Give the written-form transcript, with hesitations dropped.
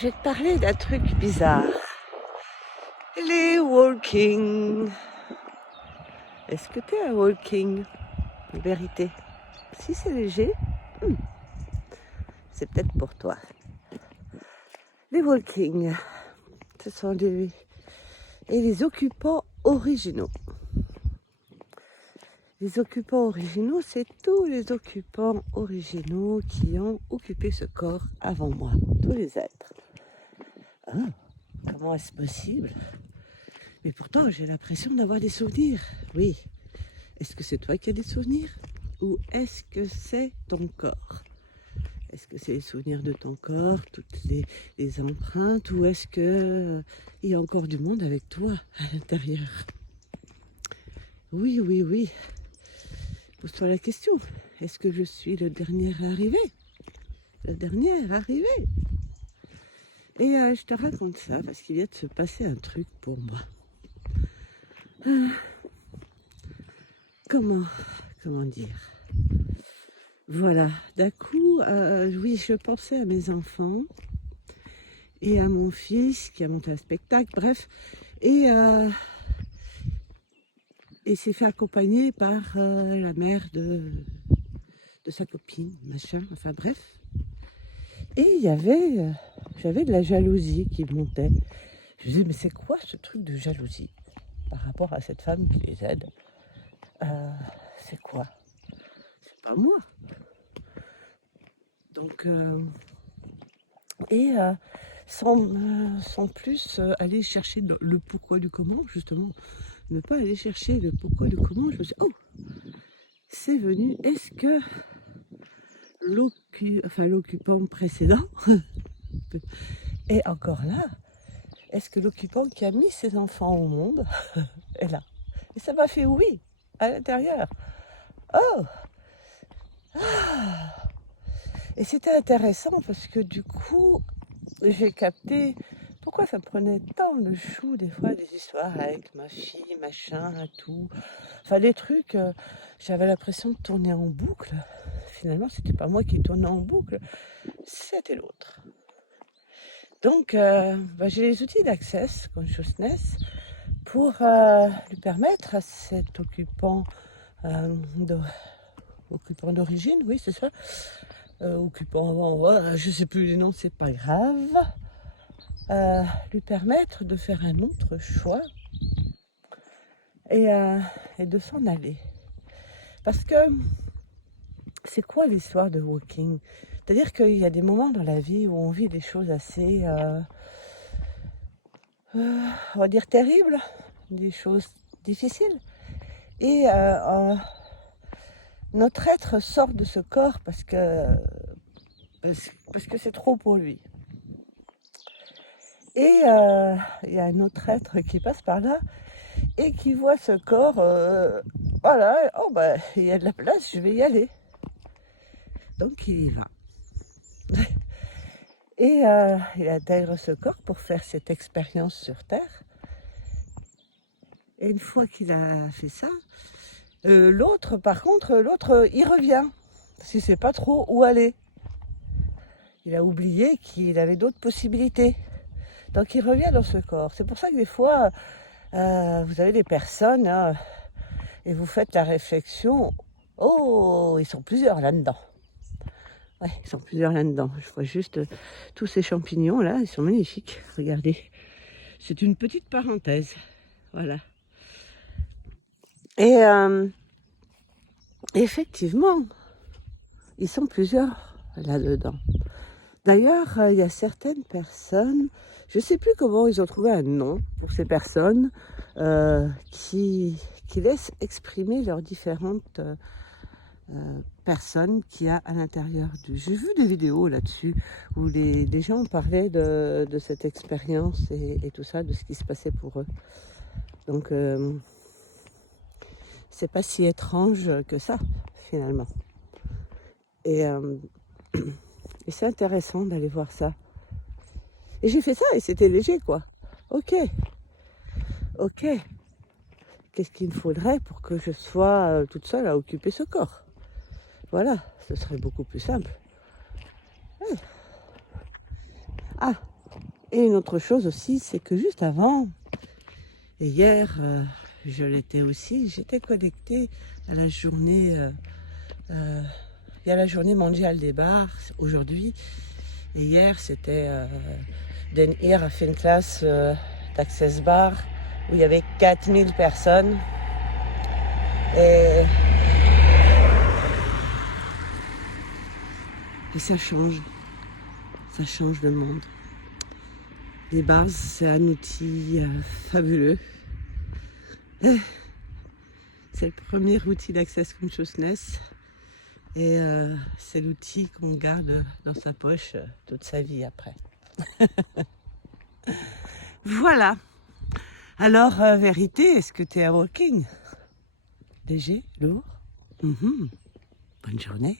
Je vais te parler d'un truc bizarre. Les walking. Est-ce que tu es un walking? En vérité. Si c'est léger, c'est peut-être pour toi. Les walking, ce sont les occupants originaux. Les occupants originaux, c'est tous les occupants originaux qui ont occupé ce corps avant moi. Tous les êtres. Ah, comment est-ce possible? Mais pourtant, j'ai l'impression d'avoir des souvenirs. Oui. Est-ce que c'est toi qui as des souvenirs? Ou est-ce que c'est ton corps? Est-ce que c'est les souvenirs de ton corps, toutes les empreintes? Ou est-ce que il y a encore du monde avec toi à l'intérieur? Oui, oui, oui. Pose-toi la question. Est-ce que je suis le dernier arrivé? Le dernier arrivé? Et je te raconte ça parce qu'il vient de se passer un truc pour moi. Comment dire? Voilà, d'un coup, oui, je pensais à mes enfants et à mon fils qui a monté un spectacle, bref, et s'est fait accompagner par la mère de sa copine, machin, enfin bref. Et j'avais de la jalousie qui montait. Je me disais, mais c'est quoi ce truc de jalousie par rapport à cette femme qui les aide? C'est quoi? C'est pas moi. Donc, sans plus aller chercher le pourquoi du comment, justement, ne pas aller chercher le pourquoi du comment, je me suis dit, oh, c'est venu, est-ce que l'occupant précédent est encore là? Est-ce que l'occupant qui a mis ses enfants au monde est là? Et ça m'a fait oui, à l'intérieur. Oh! Et c'était intéressant parce que du coup, j'ai capté pourquoi ça me prenait tant le chou des fois des histoires avec ma fille, machin, tout. Enfin des trucs, j'avais l'impression de tourner en boucle. Finalement, c'était pas moi qui tournais en boucle, c'était l'autre. Donc, j'ai les outils d'Access Consciousness pour lui permettre à cet occupant d'origine, oui c'est ça, occupant avant, je sais plus les noms, c'est pas grave, lui permettre de faire un autre choix et de s'en aller. Parce que c'est quoi l'histoire de walking? C'est-à-dire qu'il y a des moments dans la vie où on vit des choses assez, on va dire terribles, des choses difficiles. Et notre être sort de ce corps parce que c'est trop pour lui. Et il y a un autre être qui passe par là et qui voit ce corps, voilà, oh il y a de la place, je vais y aller. Donc il y va. Et il intègre ce corps pour faire cette expérience sur Terre. Et une fois qu'il a fait ça, l'autre, il revient. Parce qu'il ne sait pas trop où aller. Il a oublié qu'il avait d'autres possibilités. Donc il revient dans ce corps. C'est pour ça que des fois, vous avez des personnes, hein, et vous faites la réflexion, oh, ils sont plusieurs là-dedans. Ouais, ils sont plusieurs là-dedans. Je vois juste tous ces champignons là, ils sont magnifiques. Regardez. C'est une petite parenthèse. Voilà. Et effectivement, ils sont plusieurs là-dedans. D'ailleurs, il y a certaines personnes, je ne sais plus comment ils ont trouvé un nom pour ces personnes qui laissent exprimer leurs différentes personnes qu'il y a à l'intérieur du... J'ai vu des vidéos là-dessus où les gens parlaient de cette expérience et tout ça, de ce qui se passait pour eux. Donc, c'est pas si étrange que ça, finalement. Et c'est intéressant d'aller voir ça. Et j'ai fait ça et c'était léger, quoi. Ok. Qu'est-ce qu'il me faudrait pour que je sois toute seule à occuper ce corps? Voilà, ce serait beaucoup plus simple. Ah, Et une autre chose aussi, c'est que juste avant, et hier, je l'étais aussi, j'étais connectée à la journée, il y a la journée mondiale des bars aujourd'hui. Et hier, c'était Den Heer a fait une classe d'Access Bar où il y avait 4000 personnes. Et ça change le monde. Les bars, c'est un outil fabuleux. C'est le premier outil d'Access Consciousness et c'est l'outil qu'on garde dans sa poche toute sa vie après. Voilà. Alors, vérité, est-ce que tu es à walking? Léger, lourd? Bonne journée.